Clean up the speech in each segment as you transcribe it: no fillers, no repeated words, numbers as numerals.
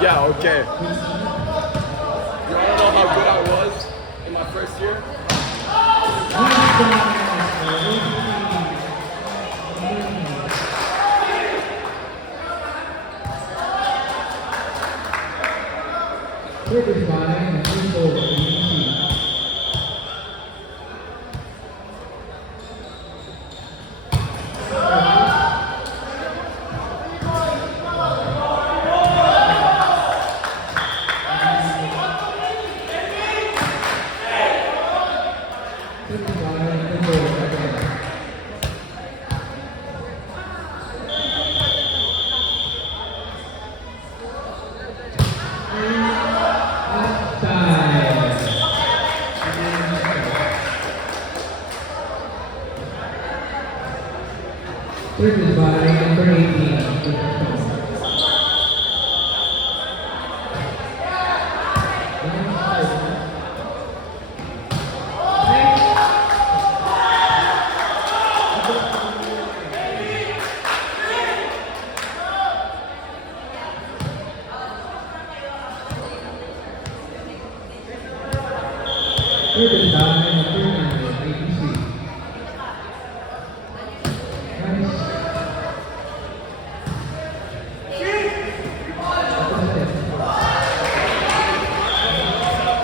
Yeah, okay. You wanna know how good I was in my first year? Service by number 18. Service by number 9, ABC.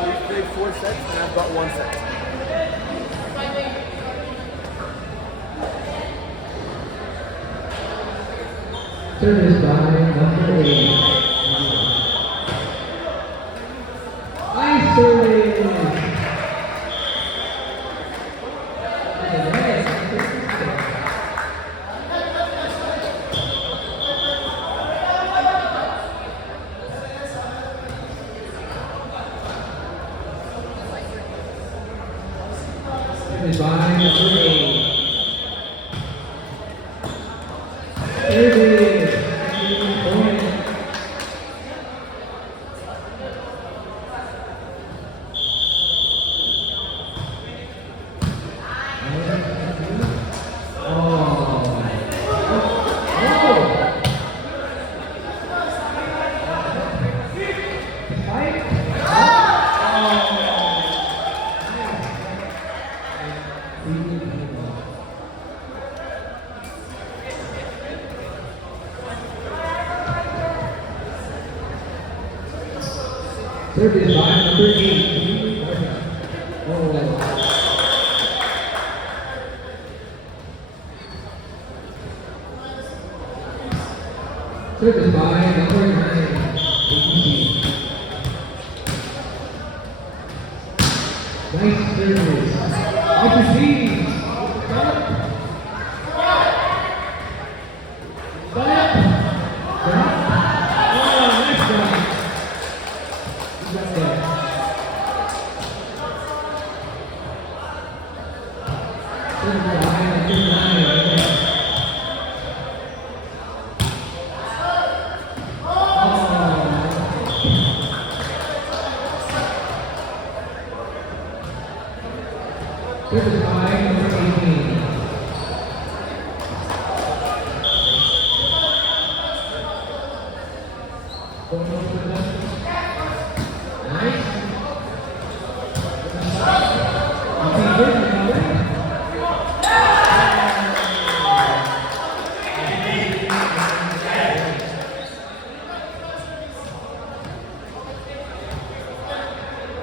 We played 4 sets and I've got 1 set. Service by number 8. Nice service! Service by number 8. Service! Point. Service by number 8. Service by number 9. ABC. Nice service. ABC.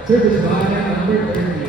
Service by number 30.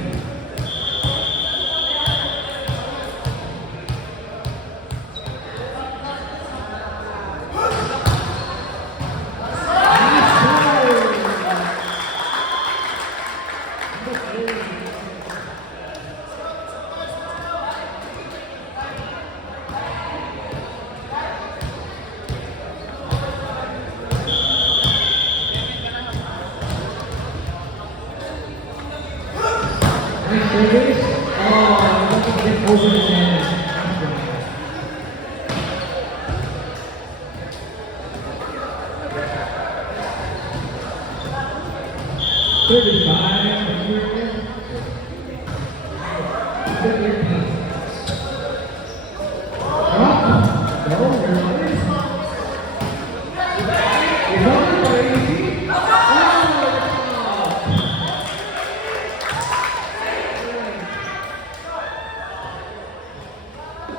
Nice service. Oh, looking to get over the net. Service by number 10.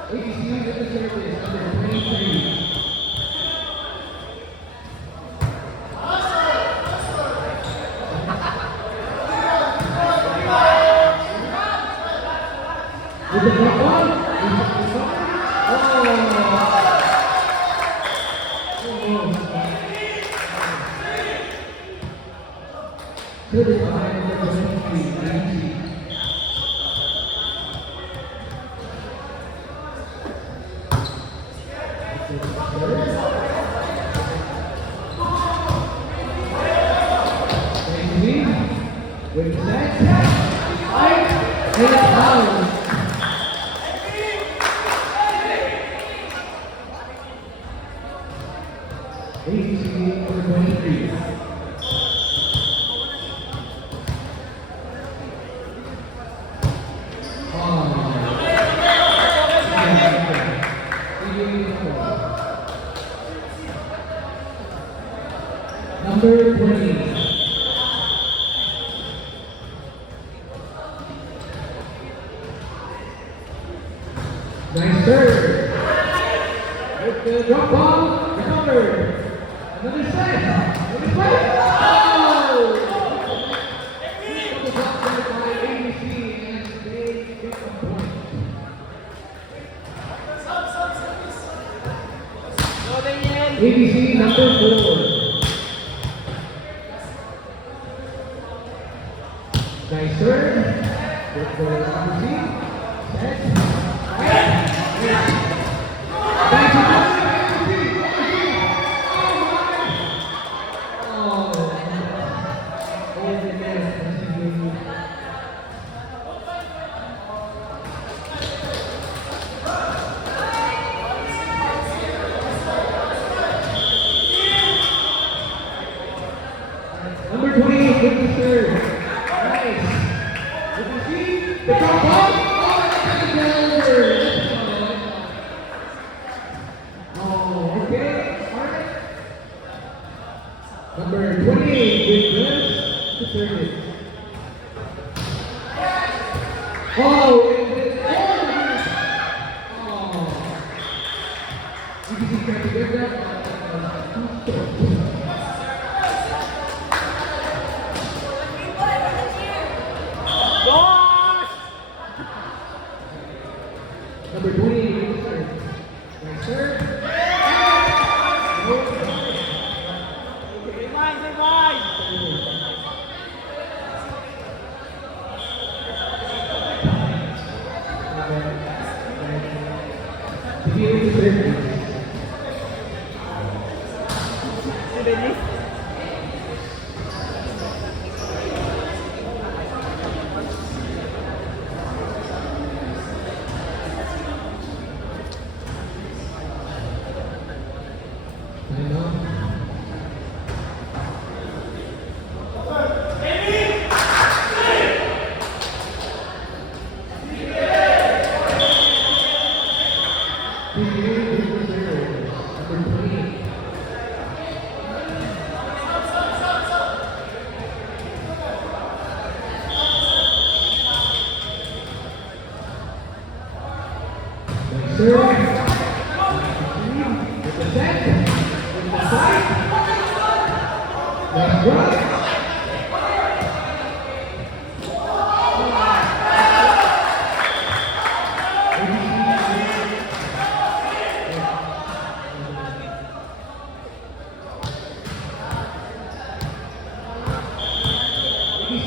ABC with the service, number 23. With the front one, service by number 23, ABC. With the next, and it's out. ABC number 23. Number 20. Nice serve. With the drop ball, recovered. Another set. Another set. Oh! Double drop by ABC, and they get a point. ABC number 4. Nice serve. With the ABC. Set. Number 20, with the serve. Nice. With the feet, the drop ball. Oh, that's over. Oh, okay. All right. Number 28, with the service. Oh, it's oh. You can see trying to get that. Number 20, with the serve. Nice serve.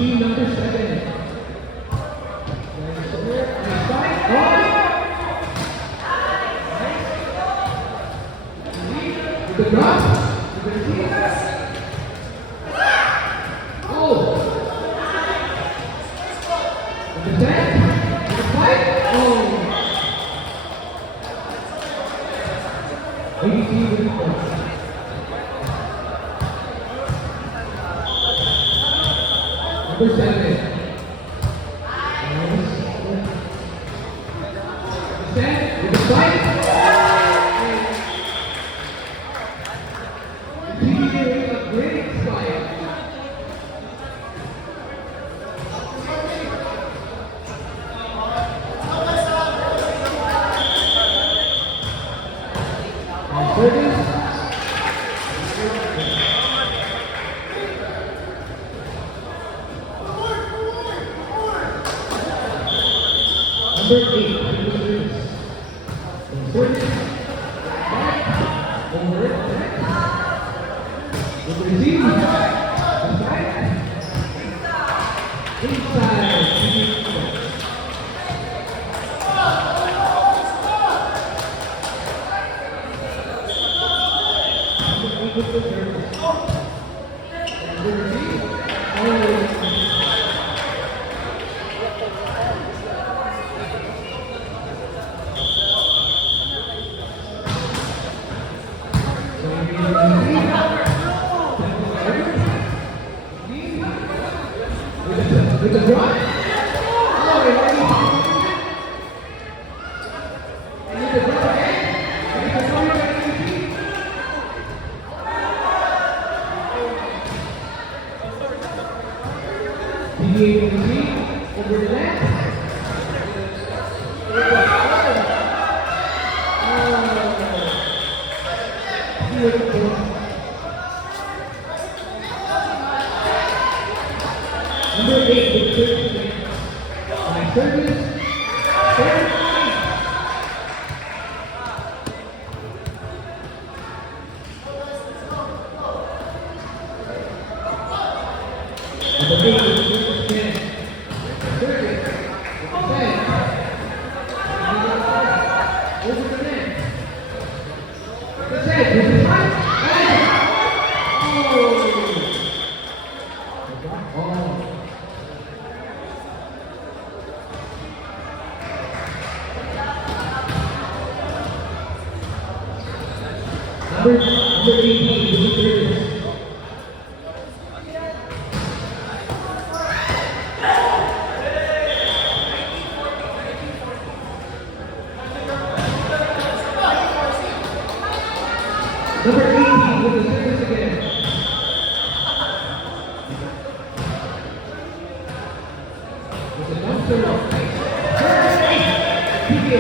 ABC number 7. Nice fight. With the drop. With the receive. Oh. With the set. With the fight. Oh. ABC with the point. Number 7. Set with the fight. Continuing a great fight. And service. Number 8, service, back, over, with the receive, inside, with the service, and the receive, with the drop. Oh, and with the drop again. And with the drop again. DBA with the receive. Over the left. Number 8 with the service. My service. Service. Number 8 with the service again. Service. With the set. Over the net. The set. With the front. Number 18 with the service. Number 18 with the service again. With the dumpster of PK.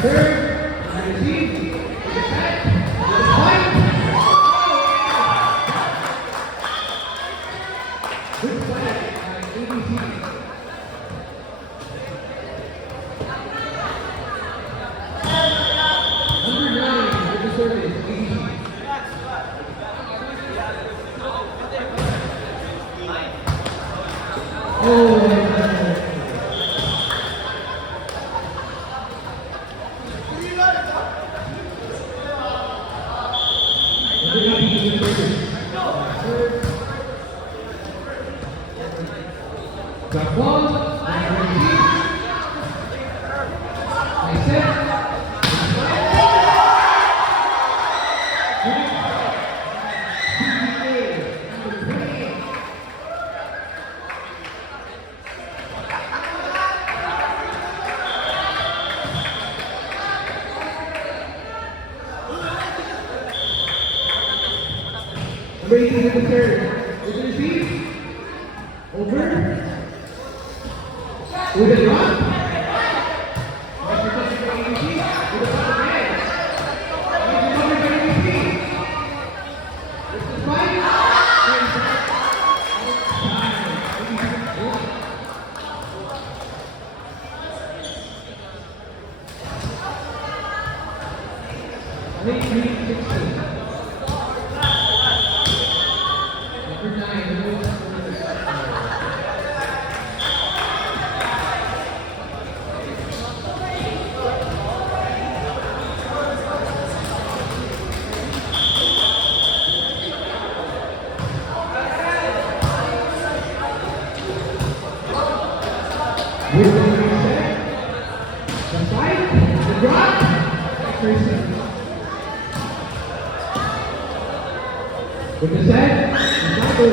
Third, receive, with the set, with the fight. Good play by ABC. Number 9 with the service, ABC. Drop ball, nice set. Raising with the third. With the receive. Over. With a drop. Nice recovery for ABC. With a drop again. Nice recovery for ABC. With the fight. With the reset, the fight, the drop, reset. With the set, the fight,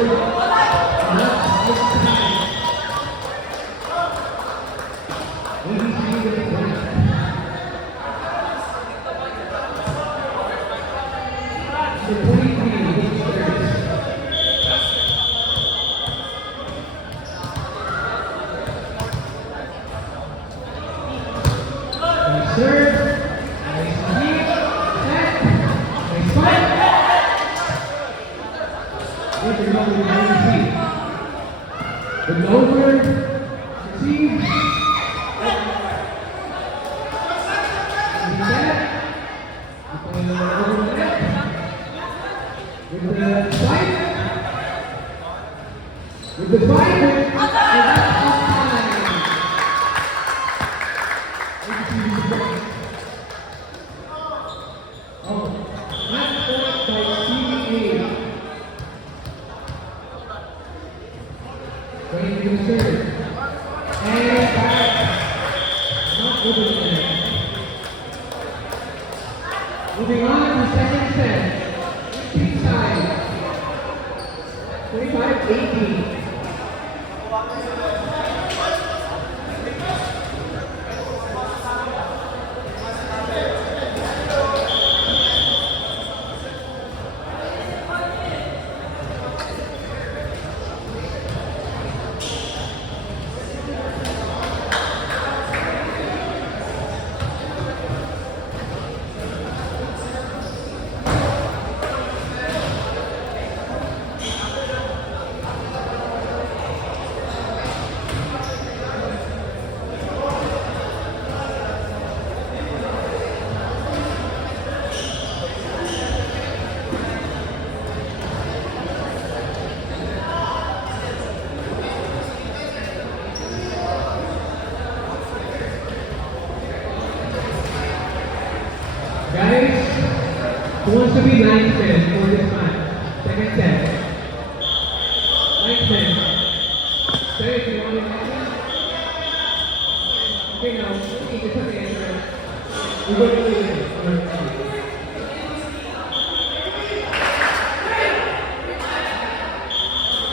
the over, receive, with the fight, moving on to second set, team side, 25-18. Guys, who wants to be line set for this match? Second set. Line set. Sir, if you want to line okay, now, it's okay, sir. We will do it.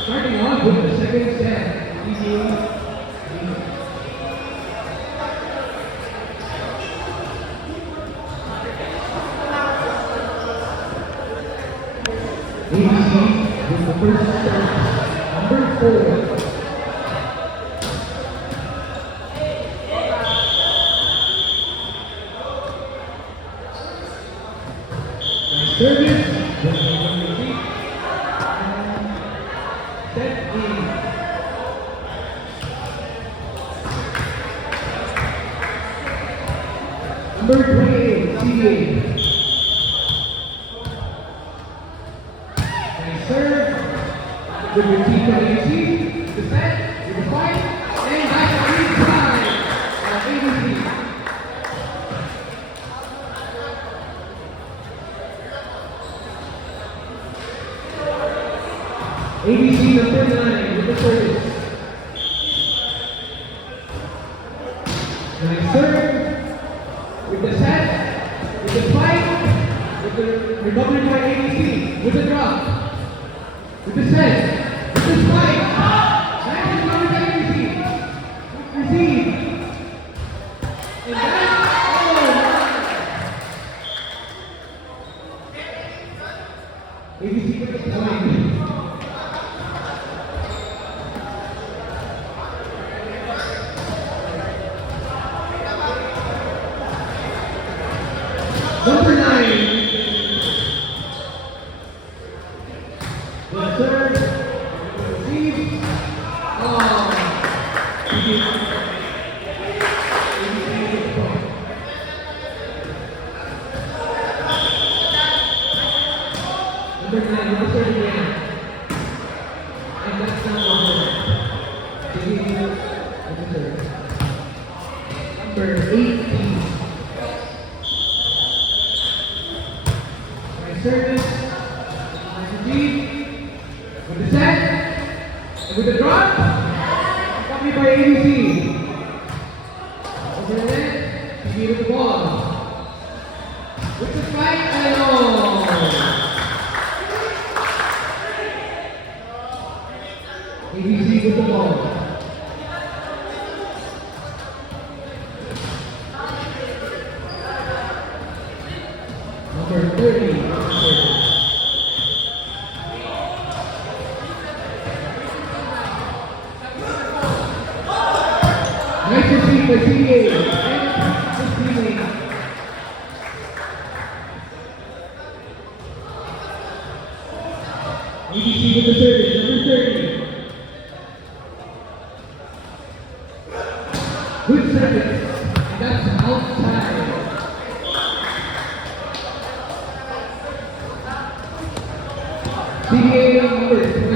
Starting off with the second set. Easy. ABC with the first set, number 4. Service, set E. Number 28, CA. Serve with your team from ABC, the set, with the fight, and that's the time of ABC. ABC number 9 with the service. Nice serve with the set, with the fight, with the recovery by ABC, with the drop. With the set, with the spike, that is number ABC. Receive. And that's all. ABC with the point. Number 9. The third, receive, Number 18. Nice service. Nice lead. With the set. And with the drop. Accompanied by ABC. Over the net. TV with the ball. With the spike and all. ABC with the ball. Number 30. Nice receive by CA. ABC with the service, number 30. Good service. And that's outside. CA number 20.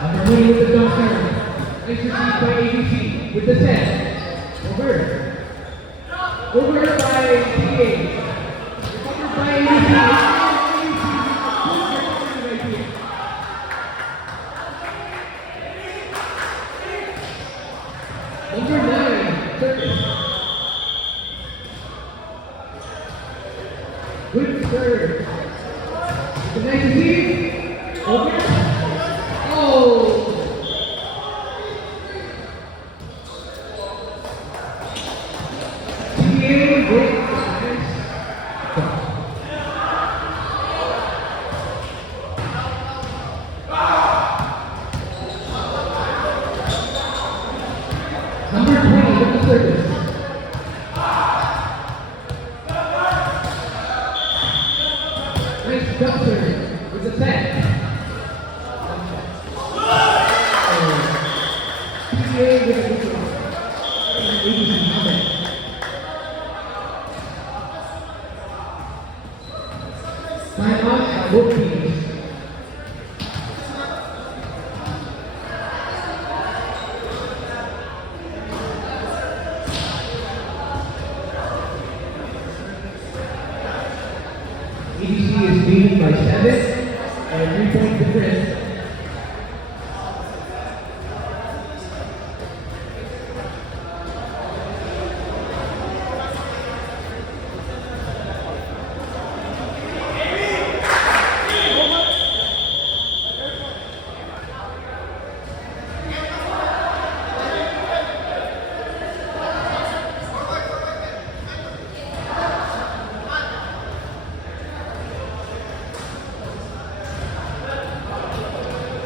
Number 20 with the jump serve. Nice receive by ABC with the set. Over by CA. Recovered by ABC. Number 9, service. Good serve. With a nice receive. Over. Oh! Number 20 with the service. Nice jump serve with the set. PA with a good one. Time out at both teams. ABC is leading by 7 and 3-point difference.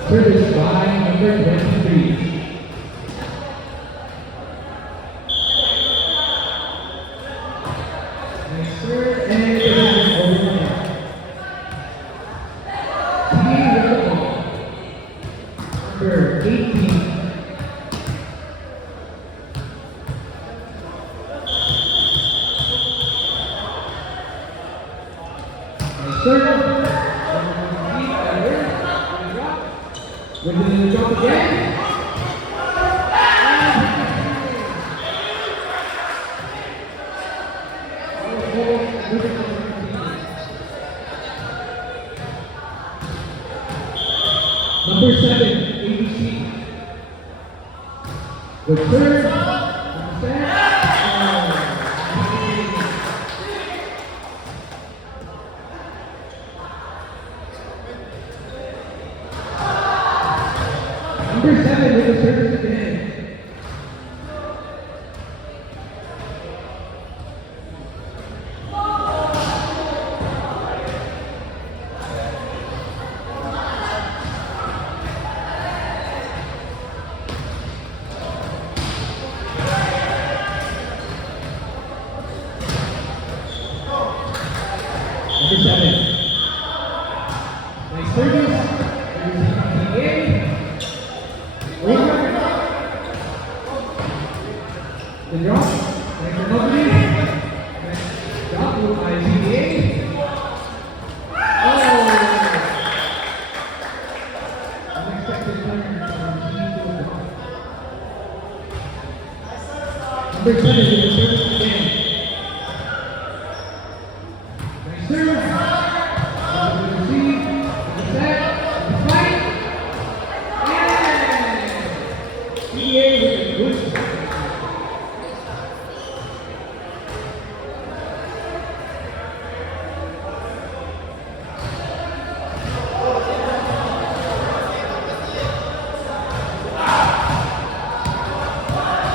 Service by number 23. Nice serve and it is over the net. TV with the ball. Number 18. Nice serve. With the drop again. Number 7, ABC. Good serve. Number 7 with the service again. Number 7. Nice service. The drop, like the company, drop by CBA. Number 7 with the service again. Nice serve. With the receive. With the set. With the fight. And PA with a good serve.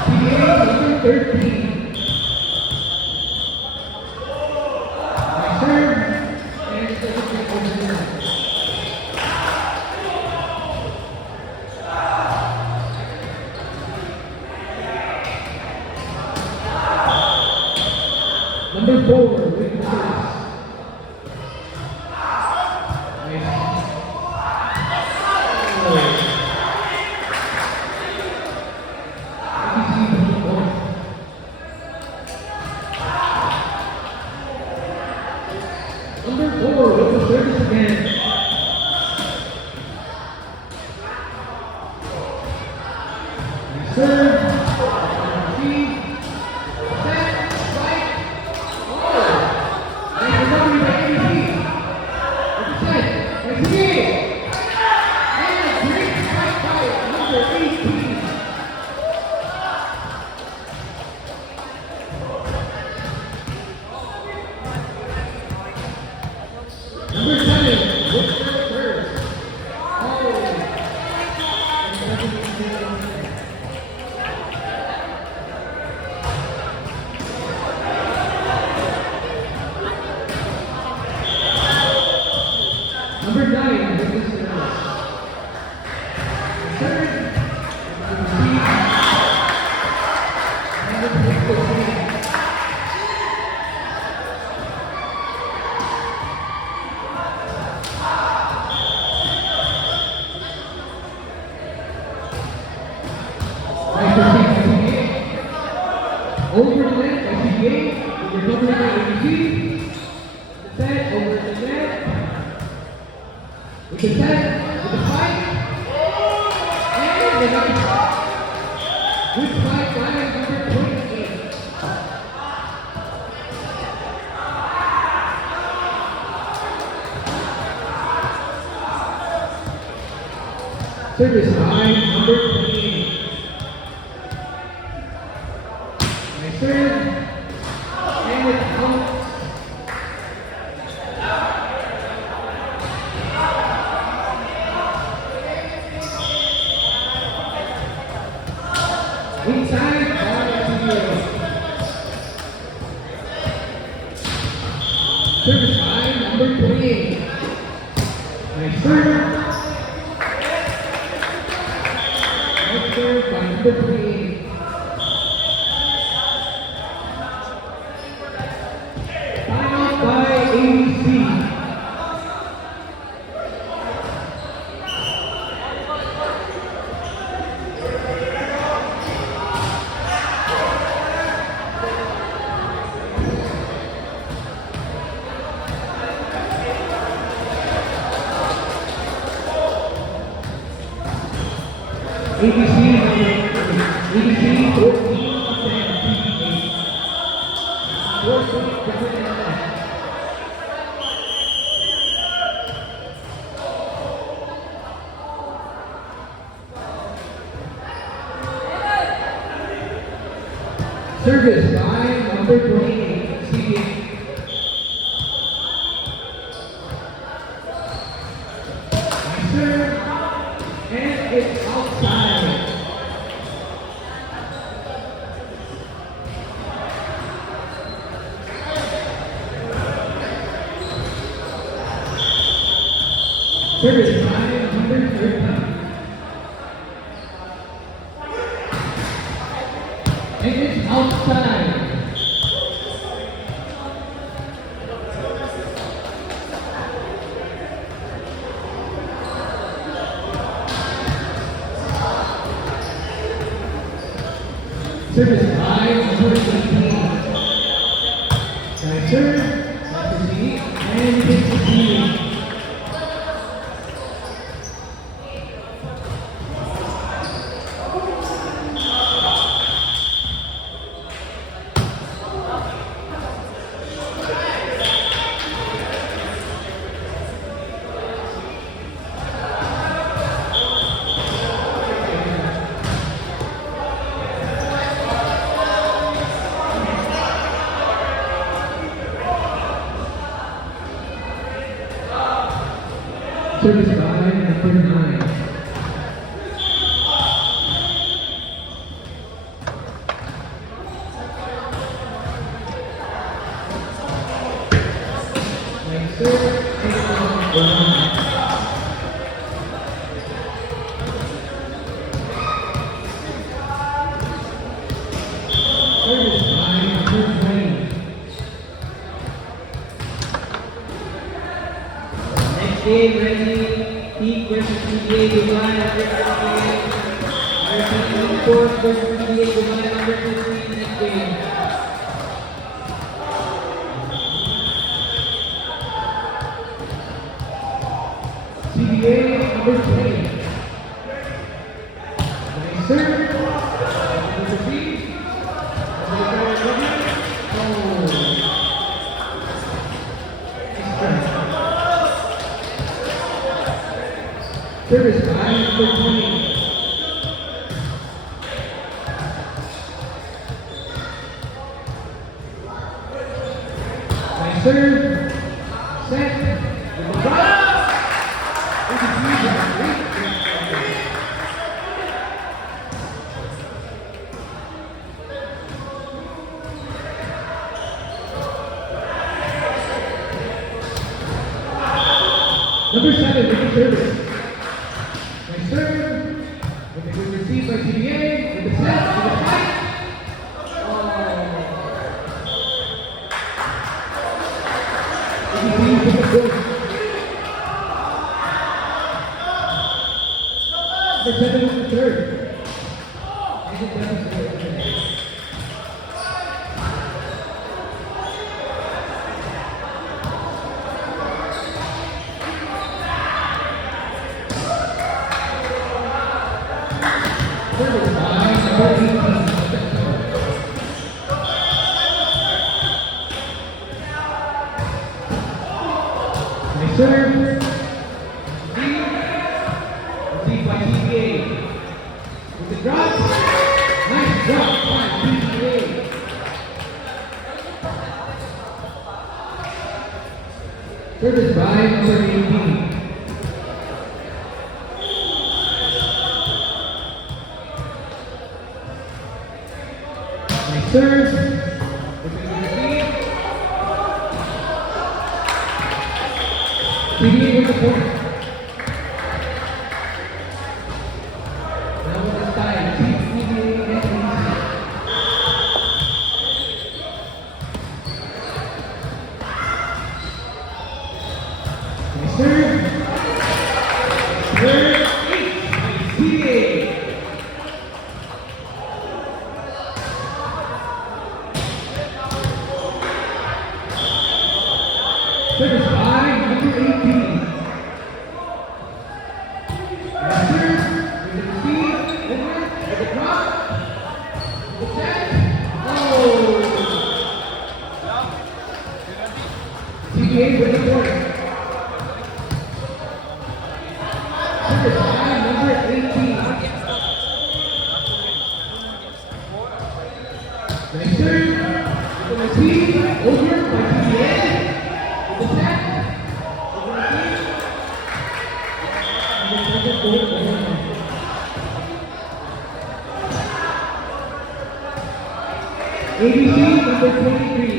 PA number 13. Nice serve. And it's a good over there. Number 4 with the service. Nice. Number 4 with the service again. Nice serve. Receive. Set. Right. Oh. Nice recovery by ABC. With the set. Nice hit. And a great strike by number 18. Number 7 with the first. Oh. Number 9 with the service. Third. Receive. And the receive. Nice receive by CBA. Over the net by CBA. With the recovery by ABC. The set over the net. With the set. With the fight. And the nice. Good fight by number 28. Service by number 28. Nice serve. And it's out. Inside by CBA. Service by number 28. Nice serve. Nice serve by number 28. Timeout by ABC. ABC 14 4-point deficit. Service by number 28, CBA. Nice serve, and it's outside. Service by number 13. And it's outside. Service by number 18. Nice serve, nice receive, and it's the team. Service by number 9. Nice serve, and one. Service by number 20. Next game, ready, Heat versus PBA Dubai, number 38. RC Sports versus PBA Dubai, number 15. Next game. CBA number 20. Nice serve. Number 3. Oh. Service by number 20. Nice serve. Set. With the drop. This is easy. Number 7 with the service. Nice serve. With the good receive by CBA. With the set. With the fight. This is easy with the goal. Number 7 with the third. This is definitely Service by number 18. Nice serve. Receive by TBA. With the drop. Nice drop by TBA. Service by number 18. Nice serve. With the receive. TBA with the point. Now with the style, TBA and TBA. Nice serve. Serve. TBA. Service by number 18. Nice serve. With the receive. Over. With the drop. With the set. Oh. TBA with the point. Service by number 18. Nice serve. With the receive. Over by TBA. With the set. With the receive. And the second goal over. ABC number 23.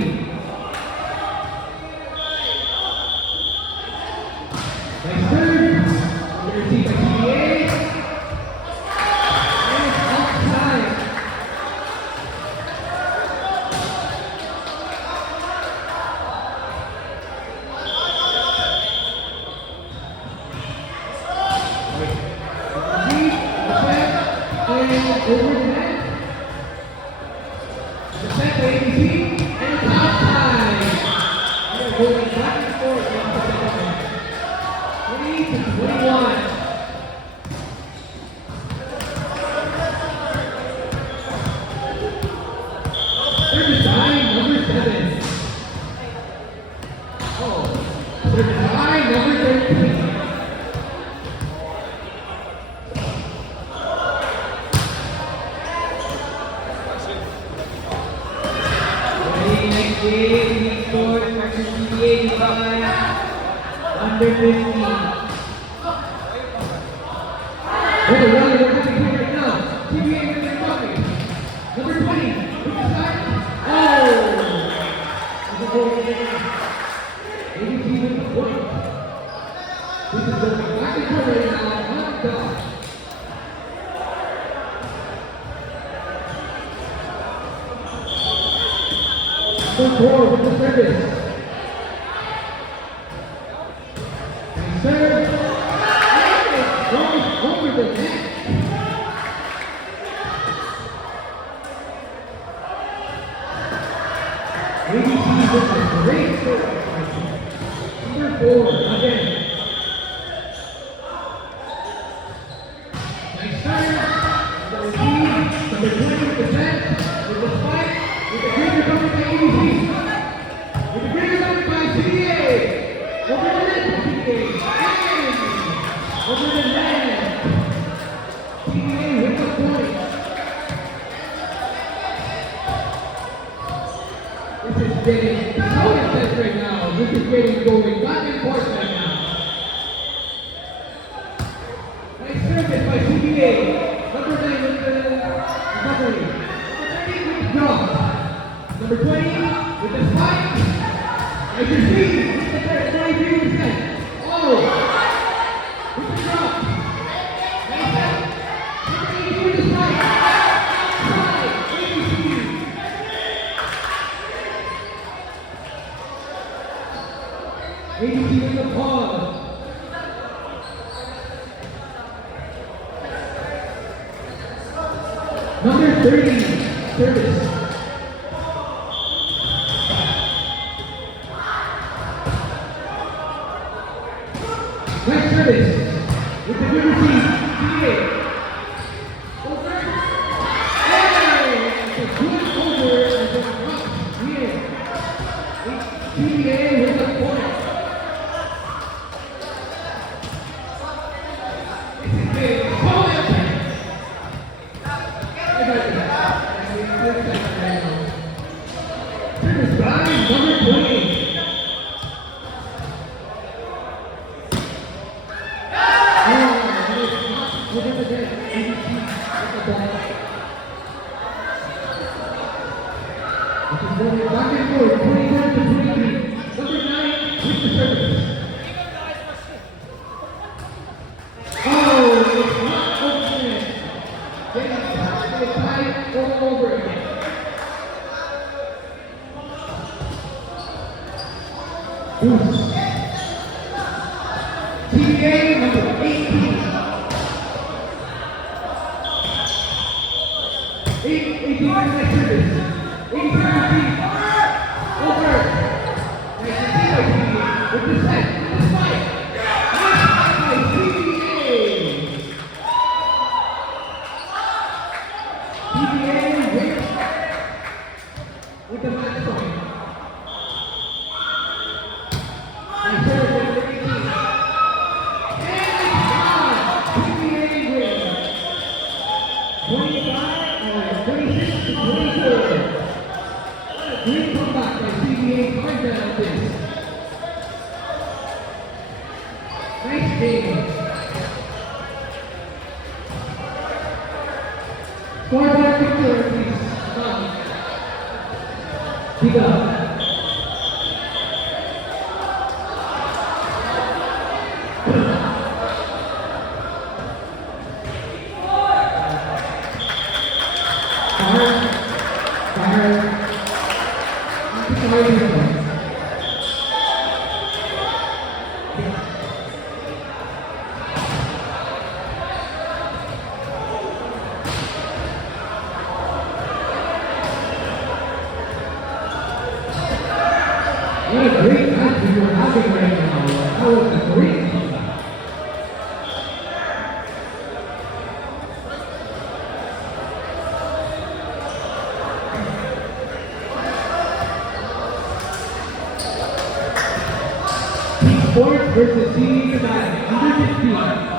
Nice serve. With the receive by TBA. And it's outside. And over the net. The set by ABC, and it's outside. They're going back and forth in the second. 20 to 21. Service by number 7. Oh, service by number 13. Heat Sports versus PBA Dubai, under 15. What a rally we're having here right now. TBA with their bucket. Number 20, with the side. Oh! This is going in. ABC with the point. This is going back and forth right now. Hot dog. Number 4 with the service. And serve. Goes over the net. ABC with a great serve. Number 4 again. Nice serve. Number 20 with the set. With the spike. With the great recovery by ABC. With the great recovery by CDA. Over the net by CDA. Over the net. CDA with the point. This is getting so intense right now. This is getting going back and forth right now. Nice service by CDA. Number 9 with the recovery. Number 13 with the drop. Number 20 with the spike. As you see, with the 23%. Oh! With the drop. Nice set. Number 18 with the spike. Spike. ABC. ABC with the pause. Number 30, service. Nice service. With the good receive. CDA. Over. Hey! It's a good over and the drop. Yeah. CDA with the point. This is big. Hold it. Service by number 20. Within the net, ABC with the ball. This is going back and forth, 21 to 23. Number 9 with the service. Oh, it's not open. Getting tied all over again. Boost. TBA number 18. 18 nice service. 87 feet. Over. Nice by TBA. With the set. With the spike. Nice by TBA. TBA with the match point. Nice service number 18. And it's gone. TBA wins. 25. 26 to 24. Great comeback by CBA. Find out this. Nice game. Scoreboard picture, please. Pick up. What a great match we were having right now. That was a great comeback. Team Sports versus CDA Cabana, under 15.